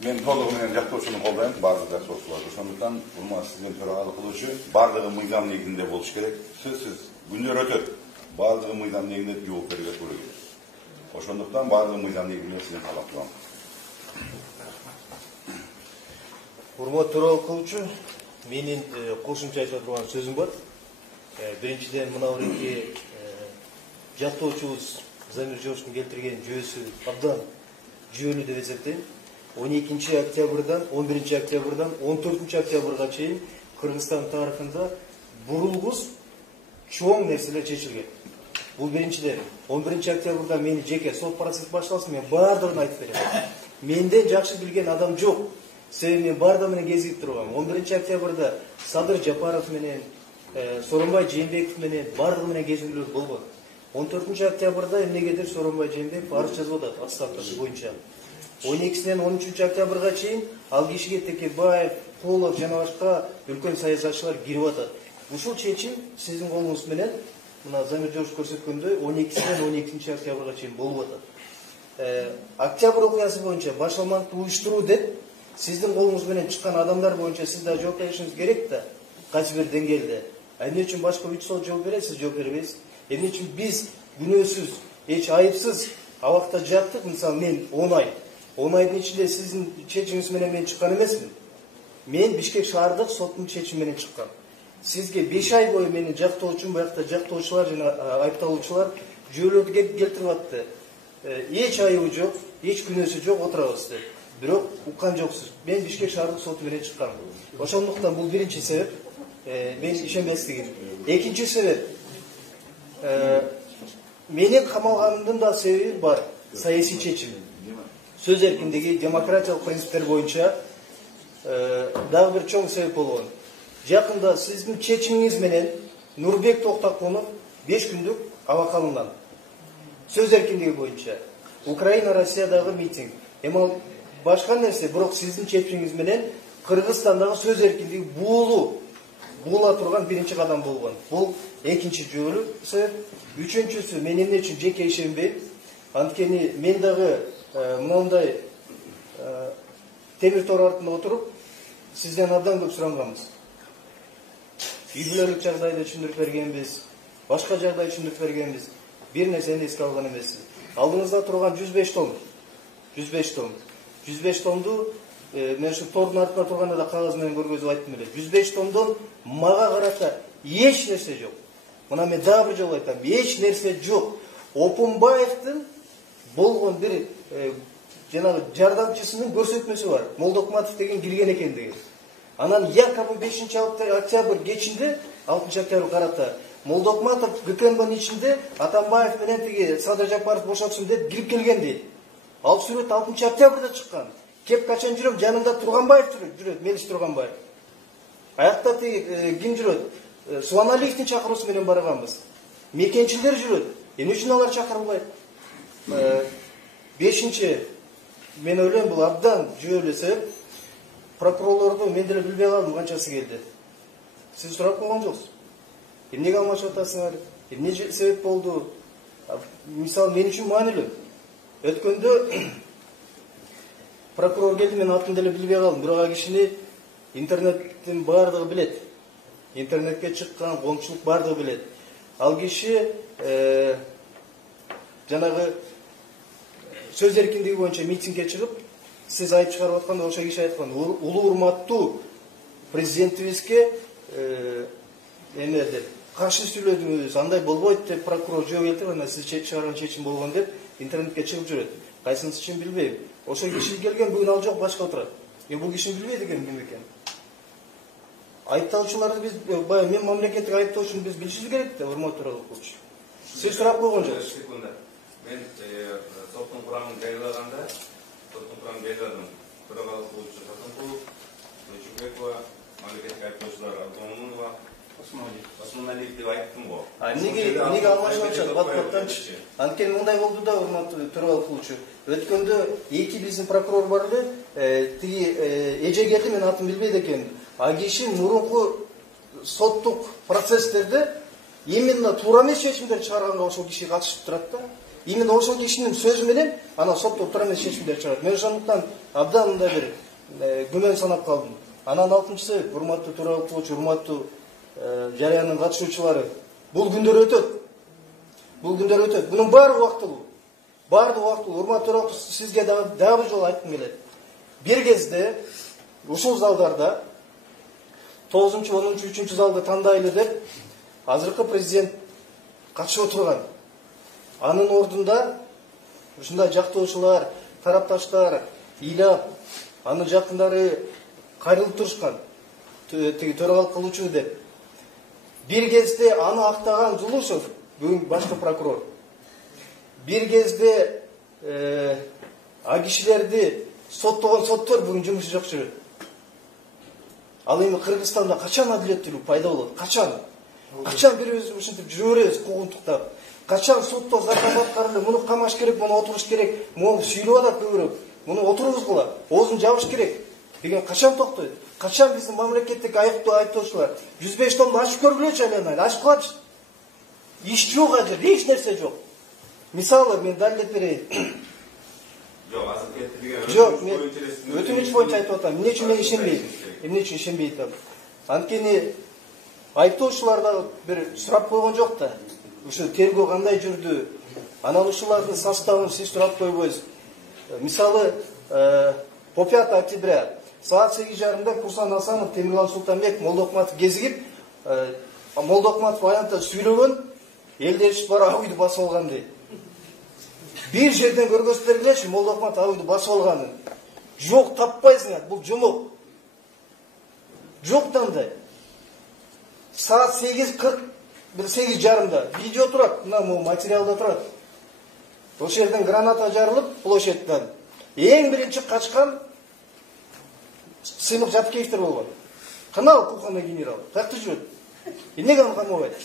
Men толугу менен жактоочуну колдойм, баардык жактоочуларды. Ошондуктан урматтуу сиздин төрагалык кылуучу баардыгы мыйзам негизинде болуш керек. Сөзсүз күндөр өтөт. Баардыгы мыйзам негизинде жооп берүүгө туура келет. Ошондуктан баардыгы мыйзам негизинде сизден талап кылам. Урматтуу төрагалык кылуучу, менин кошумча айта турган сөзүм бар. Биринчиден мына эки жактоочубуз Замир Жошуновдун келтирген жүйөсү абдан жүйөлүү деп эсептейм. 12 октябрдан 11 октябрдан 14 октябрга чейин Кыргызстан тарыхында бурулгус чоң нерселер чечилген. Бул биринчиден 11 октябрда мени жеке сот процесс башталсын, мен баардыгын айтып берем. Менден жакшы билген адам жок. Себеби мен баардыгы менен кезигип тургам. 11 октябрда Садыр Жапаров менен, Соронбай Жээнбеков менен баардыгы менен кезигүүлөр болгон. 14 октябрда эмнегедир Соронбай Жээнбеков арыз жазып атат отставкасы боюнча. 12-синен 13 октябрга чейин ал кишиге Текебаев, Колов жана башка үлкөн саясатчылар кирип атат. Ушул чечим сиздин колуңуз менен мына Замир Жошунов көрсөткөндөй 12-синен 12 октябрга чейин болуп атат. Октябрь окуясы боюнча башалмандыкты уюштуруу деп сиздин колуңуз менен чыккан адамдар боюнча сиз да жооп беришиңиз керек да, кайсы бир деңгээлде. Эмне үчүн башка 3 сот жооп берет, сиз жооп бербейсиз? Эмне үчүн биз күнөөсүз, эч айыпсыз абакта жаттык, мисалы мен 10 ай. 10 айдын ичинде сиздин чечимиңиз менен мен чыккан эмесмин. Мен Бишкек шаардык соттун чечими менен чыккан. Сизге 5 ай бою мени жактоочум, буякта жактоочулар жана айыпталуучулар жүйөлөрдү келтирип атты. Эч айыбы жок, эч күнөөсү жок, отурабыз деп. Бирок уккан жоксуз. Мен Бишкек шаардык соту менен чыккан. Ошондуктан бул биринчи себеп, мен ишенбестигим. Экинчи себеп, менин камалганымдын да себеби бар, саясий чечим. Сөз эркиндиги, демократиялык принциптер боюнча дагы бир чоң себеп болгон. Жакында сиздин чечимиңиз менен Нурбек Токтокунов 5 күндүк абакка алынган. Сөз эркиндиги боюнча. Украина, Россиядагы митинг. Эми башка нерсе, бирок сиздин чечимиңиз менен Кыргызстандагы сөз эркиндиги буула турган биринчи кадам болгон. Бул экинчи жүйөлүү себеп. Үчүнчүсү, мен эмне үчүн жеке ишенбейм. Анткени мен дагы мындай темир тор артында отуруп, сизден абдан көп суранганбыз. Үй бүлөлүк жагдайды түшүндүрүп бергенбиз, башка жагдайды түшүндүрүп бергенбиз. Бир нерсени эске алган эмессиз. Алдыңызда турган 105 том. 105 томду мен ушу тордун артында турганда да кагаз менен көргөзүп айттым эле. 105 томдон мага карата эч нерсе жок. Мына мен дагы бир жолу айтам, эч нерсе жок. Опунбаевдин болгон бир жанагы жардамчысынын көрсөтмөсү бар. Молдокматов деген кирген экендиги. Анан якобы 5 октябрь кечинде 6 октябрь карата Молдокматов ГКМБнын ичинде Атамбаев менен тиги Садыр Жапаров бошотсун деп кирип келген дейт. Ал сүрөт 6 октябрда чыккан. Кеп качан жүрөм, жанымда Турганбаев жүрөт, Мелис Турганбаев. Аякта тиги ким жүрөт? Суаналиевдин чакыруусу менен барганбыз. Мекенчилер жүрөт. Эмне үчүн алар чакырылбайт? 5-нчи, мен ойлойм, бул абдан жүйөлүү себеп. Прокурорлорду мен деле билбей калдым канчасы келди. Сиз сурап койгон жоксуз. Эмнеге алмашып атасыңар? Эмне себеп болду? Мисалы мен үчүн маанилүү. Өткөндө прокурор келди, мен атын деле билбей калдым. Бирок кишини интернеттин баардыгы билет. Интернетке чыккан, коңчулук баардыгы билет. Ал киши жанагы сөз эркиндиги боюнча митингге чыгып, сиз айтып чыгарып атканда ошо киши айткан, улуу урматтуу президентибизге эмеде каршы сүйлөдүңүз, андай болбойт деп прокурор жооп келтирип, анан сиз чыгарган чечим болгон деп интернетке чыгып жүрөт. Кайсынысы үчүн билбейм. Ошо киши келген, бүгүн ал жок, башка отурат. Бул кишини билбейт экен ким экен. Айыпталуучуларды биз, мен мамлекеттик айыптоочуну биз билишибиз керек да, урматтуу төрагалык кылуучу. Сиз сурап койгон жоксуз. Мен соттун курамын жайлаганда, соттун курамын жайладым. Төрагалык кылуучу Сатынкулов, Ночубекова, мамлекеттик айыптоочулар Абдомунова, Осмоналиев деп айттым го. Эмнеге алмашып атышат? Бат-баттанчы. Анткени мындай болду да, урматтуу төрагалык кылуучу. Өткөндө эки биздин прокурор бар эле, тиги эже келди, мен атын билбейт экенмин. А киши мурунку соттук процесстерде именно туура эмес чечимдер чыгарганга ошол киши катышып турат да. именно ошол кишинин сөзү менен анан сотто тура эмес чечимдер чыгат. Мен ошондуктан абдан мындай бир күмөн санап калдым. Анан 6-сы, урматтуу төралык кылуучу, урматтуу жарыянын катышуучулары, бул күндөр өтөт. Бул күндөр өтөт. Бунун баары убактылуу. Баардыгы убактылуу. Урматтуу төралык, сизге дагы бир жолу айткым келет. Bir кезде ушул залдарда 9-10, 3 залды тандайлы деп азыркы президент катышып отурган. Анын ордунда ушундай жактоочулар, тарапташтар ыйлап, анын жакындары кайрылып турушкан. Тиги төралык кылуучу деп. Bir кезде аны актаган Зулусов, бүгүн башкы прокурор. Bir кезде а кишилерди соттогон соттор бүгүн жумушу жок жүрөт. Ал эми Кыргызстанда качан адилеттүүлүк пайда болот? Качан? Качан бирибизди ушинтип жүрө беребиз куугунтуктап? Качан сотто закон аткарылып, муну камаш керек, муну отуруш керек, муну сүйлөп атат көбүрөөк, муну отургузгула, оозун жабыш керек деген качан токтойт? Качан биздин мамлекеттик айыптоочулар 105 томду ачып көргүлөчү айынан, ачып калачы. Иш жок азыр, эч нерсе жок. Мисалы мен далилдеп берейин. Жок, мен өтүнүч боюнча айтып атам. Эмне үчүн мен ишенбейм? Эмне үчүн ишенбей атам? Анткени айыптоочуларда бир сурап койгон жок да. Ушу тергөө кандай жүрдү? Анан ушулардын составын сиз сурап койбойсуз. Мисалы, по 5 октября саат 8:30 Курсан Асанов, Темирлан Султанбек, Молдокматов кезигип, Молдокматов аянтта сүйлөгөн, элде иш бар агуйду басып алган дейт. Bir жерден көргөзүп бергилечи Молдокматов агуйду басып алганын. Жок, таппайсыңар, бул жумук. Жок дандай. Саат 8:40, 8:30 видео турат, мына материалда турат. Ошол жерден граната жарылып, площадьтан. Эң биринчи качкан Сыймык Жаткеевтер болгон. Канал Кухана генерал. Каякта жүрөт? Эмнеге аны камабайт?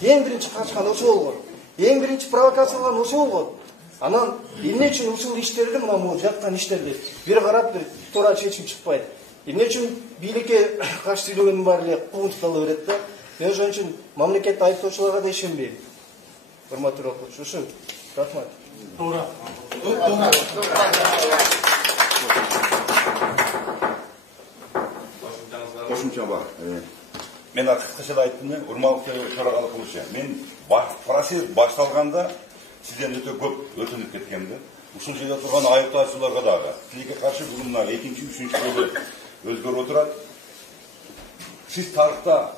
Эң биринчи качкан ошо болгон. Эң биринчи провокация кылган ошо болгон. Анан эмне үчүн ушул иштерди, мына могу жаккан иштерди бир карап бир туура чечим чыкпайт? Эмне үчүн бийликке каршы сүйлөгөндүн баары эле куугунтуктала берет да? Мен ошон үчүн мамлекеттик айыптоочуларга да ишенбейм. Урматтуу окуучу, ушу. Рахмат. Туура. Кошумча бар. Мен кыскача айттым, урматтуу төрагалық кылуучу. Мен процесс башталганда сизден өтө көп өтүнүп кеткенди. Ушул жерде турган айыптоочуларга дагы тилекке каршы бүгүн мына 2-3 жолу өзгөрүп отурат. Сиз тарыхта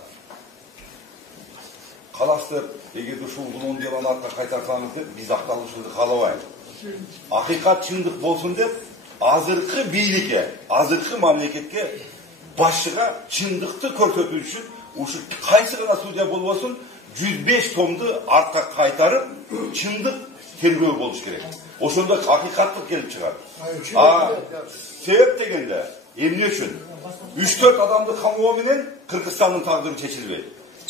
каласыздар, эгер ушул улуун деланы артка кайтарсаңыз деп, биз акталышыбызды каалабайбыз. Акыйкат чындык болсун деп, азыркы бийликке, азыркы мамлекетке, башчыга чындыкты көрсөтүү үчүн ушу кайсы гана судья болбосун 105 томду артка кайтарып, чындык тергөө болуш керек. Ошондо акыйкаттык келип чыгат. Себеп дегенде эмне үчүн 3-4 адамды камоо менен Кыргызстандын тагдыры чечилбейт.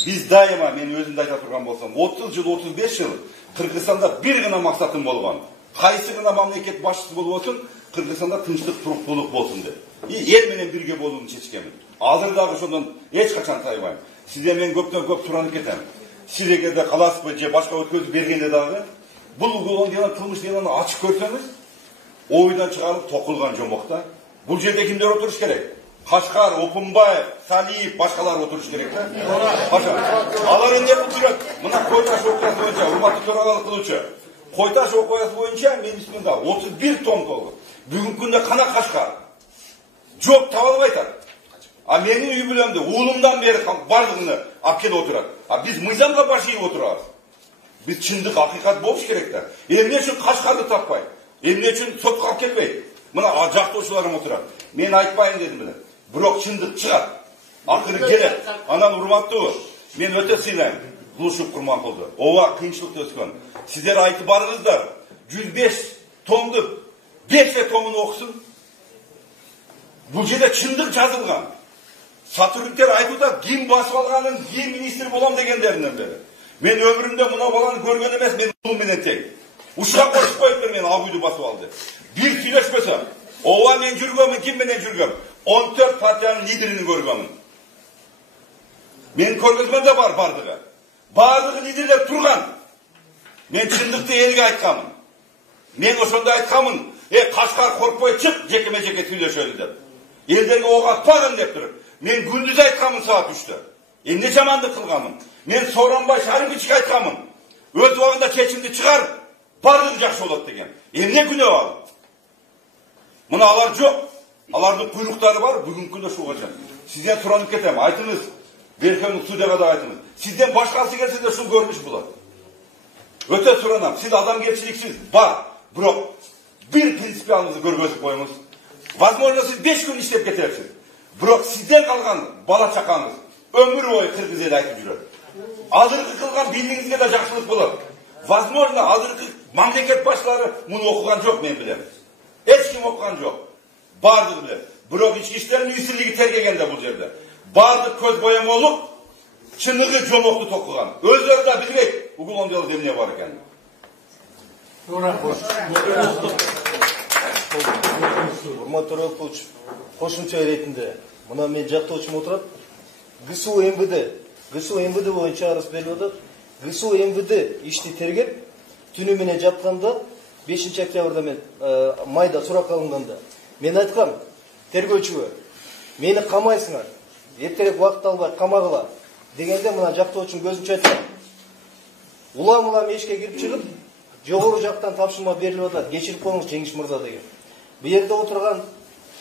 Биз дайыма, мен өзүмдү айта турган болсом, 30 жыл, 35 жыл Кыргызстанда бир гана максатым болгон. Кайсы гана мамлекет башчысы болбосун, Кыргызстанда тынчтык, туруктуулук болсун деп. Эл менен бирге болууну чечкенмин. Азыр дагы ошондон эч качан тайбайм. Сизден мен көптөн көп суранып кетем. Сиз эгерде каласызбы же башка өткөзүп бергенде дагы бул улуун дело кылмыш делону ачып көрсөңүз, ойдан чыгарып токулган жомокта. Бул жерде кимдер отуруш керек? Кашкар, Опунбаев, Салиев, башкалар отуруш керек да? Алар эмне кылып мына Койташ окуясы боюнча, урматтуу төрагалық кылуучу. Койташ окуясы боюнча менин үстүмдө 31 том толду. Бүгүнкү күндө кана Кашкар? Жок, таба албай атат. А менин үй бүлөмдү уулумдан бери бардыгын алып келип отурат. А биз мыйзамга баш ийип отурабыз. Биз чындык акыйкат болуш керек да. Эмне үчүн Кашкарды таппайт? Эмне үчүн сотко алып келбейт? Мына жактоочуларым отурат. Мен айтпайын дедим эле. Бирок чындык чыгат. Акыры келет. Анан урматтуу, мен өтө сыйлайм. Кулушев Курманкулду. Ооба кыйынчылыкта өскөн. Сиздер айтып барыңыздар. 105 томду 5 томун окусун. Бул жерде чындык жазылган. Сотрудниктер айтууда ким басып алганын, ким министр болом дегендеринен бери. Мен өмүрүмдө мына баланы көргөн эмес, мен улум менен тең. Ушка кошуп коюптур мен агуйду басып алды. Бир сүйлөшпөсөм, ооба мен жүргөмүн, ким менен жүргөм? 14 партиянын лидерин көргөмүн. Мен көргөзмөмдө бар бардыгы. Бардыгы лидерлер турган. Men çındıkты elge aytkamын. Men ошондо айткамын. Кашкар коркпой чык, жекеме-жеке сүйлөшөлү деп. Элдерге ок атпагын деп туруп. Мен күндүз айткамын саат 3'te. Эмне жамандык кылганмын? Мен Сооронбай Шариповичке айткамын. Өз убагында чечимди чыгар, бардыгы жакшы болот деген. Эмне күнөө ал? Мына алар жок. Алардын куйруктары бар, бүгүнкү күндө ушуга чейин. Сизден суранып кетем, айтыңыз. Беркемдик судьяга да айтыңыз. Сизден башкасы келсе де ушул көрүнүш болот. Өтө суранам. Сиз адамгерчиликсиз бар, бирок bir принципиалыңызды көргөзүп коюңуз. Возможно, siz 5 gün иштеп кетерсиз. Бирок сизден калган бала чакаңыз өмүр бою кыргыз эл айтып жүрөт. Азыркы кылган билимиңизге да жакшылык болот. Возможно, азыркы мамлекет башчылары муну окуган жок, мен билем. Эч ким окуган жок. Бардыгы билет. Бирок ички иштер министрлиги тергегенде бул жерде. Бардык көз боямолук, чыныгы жомокту токуган. Өздөрү да билбейт, угулондолук эмне бар экен. Урматтуу Төрөкулович, кошумча иретинде мына мен жактоочум отурат. ГСУ МВД боюнча арыз берип атат. ГСУ МВД ишти тергеп, түнү менен жапканда 5 октябрда мен майда сурак алынганда мен айткам тергөөчүгө, мени камайсыңар, эртерээк убакыт албай камагыла дегенде мына жактоочум көзүнчө айткан. Улам эшикке кирип чыгып, жогору жактан тапшырма берилип атат. Кечирип коюңуз Жеңиш мырза деген. Бу жерде отурган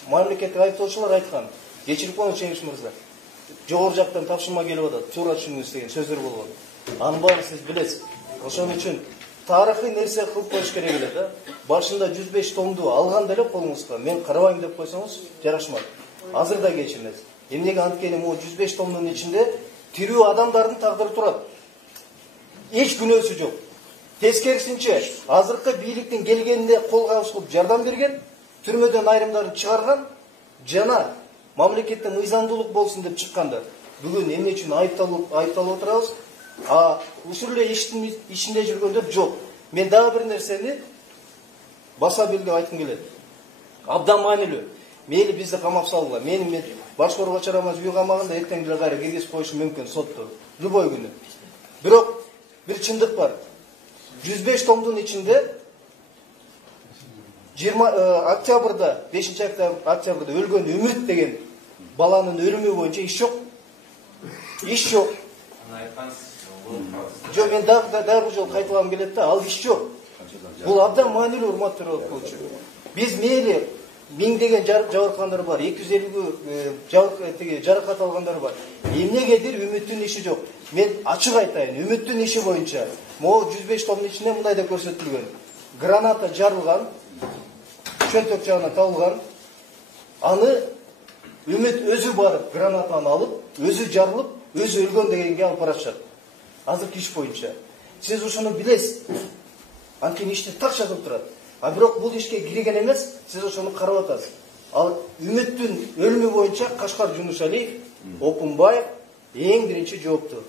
мамлекеттик айыптоочулар айткан. Кечирип коюңуз Жеңиш мырза. Жогору жактан тапшырма келип атат. Туура түшүнүңүз деген сөздөр болгон. Анын баарын сиз билесиз. Ошон үчүн тарыхый нерсе кылып коюш керек эле да. Башында 105 томду алганда эле колуңузга мен карабайм деп койсоңуз жарашмат. Азыр да кечирмес. Эмнеге анткени могу 105 томдун ичинде тирүү адамдардын тагдыры турат. Эч күнөөсү жок. Тескерисинче, азыркы бийликтин келгенине кол кабышып жардам берген, түрмөдөн айрымдарын чыгарган, жана мамлекеттин мыйзамдуулук болсун деп чыккандар. Бүгүн эмне үчүн айыпталып отурабыз? Ушул эле иштин ичинде жүргөндөр жок. Мен дагы бир нерсени баса билгип айткым келет. Абдан маанилүү. Мейли бизди камап салгыла. Мен башкорго чарамаз үй камагында эртең деле кайра киргизип коюшу мүмкүн сотту. Любой күнү. Бирок бир чындык бар. 105 томдун ичинде 20 октябрда 5 октябрда өлгөн Үмүт деген баланын өлүмү боюнча иш жок. Иш жок. Жок, мен дагы жол кайталгым келет да, ал иш жок. Бул абдан маанилүү, урматтуу Төрөкулович. Биз мейли миңдеген жабыркагандар бар, 250 жаракат алгандар бар. Эмнегедир Үмүттүн иши жок. Мен ачык айтайын, Үмүттүн иши боюнча могу 105 томдун ичинде мындай да көрсөтүлгөн. Граната жарылган, чөнтөк жагынан табылган. Аны Үмүт өзү барып гранатаны алып, өзү жарылып, өзү өлгөн дегенге алып баратышат. Азыркы иш боюнча. Сиз ушуну билесиз. Анткени ишти так жазылып турат. Бирок бул ишке кирген эмес, сиз ошону карап атасыз. Ал Үмүттүн өлүмү боюнча Кашкар Жунушалиев, Опунбаев эң биринчи жооптуу.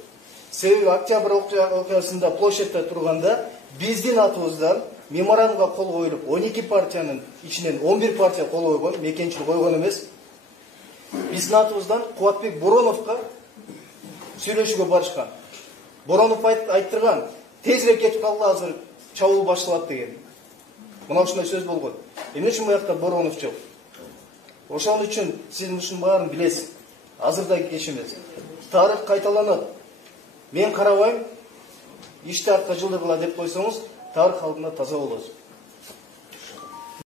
Себеби октябрь окуясында площадьта турганда биздин атыбыздан меморандумга кол коюлуп, 12 партиянын ичинен 11 партия кол койгон, мекенчил койгон эмес. Биздин атыбыздан Кубатбек Бороновго сүйлөшүүгө барышкан. Боронов айттырган, тезирээк кетип калгыла, азыр чабуул башталат деген. Мына ушундай сөз болгон. Эмне үчүн буякта Боронов жок? Ошон үчүн сиз ушунун баарын билесиз. Азыр да кеч эмес. Тарых кайталанат. Мен карабайм, ишти артка жылдыргыла деп койсоңуз, тарых алдында таза болосуз.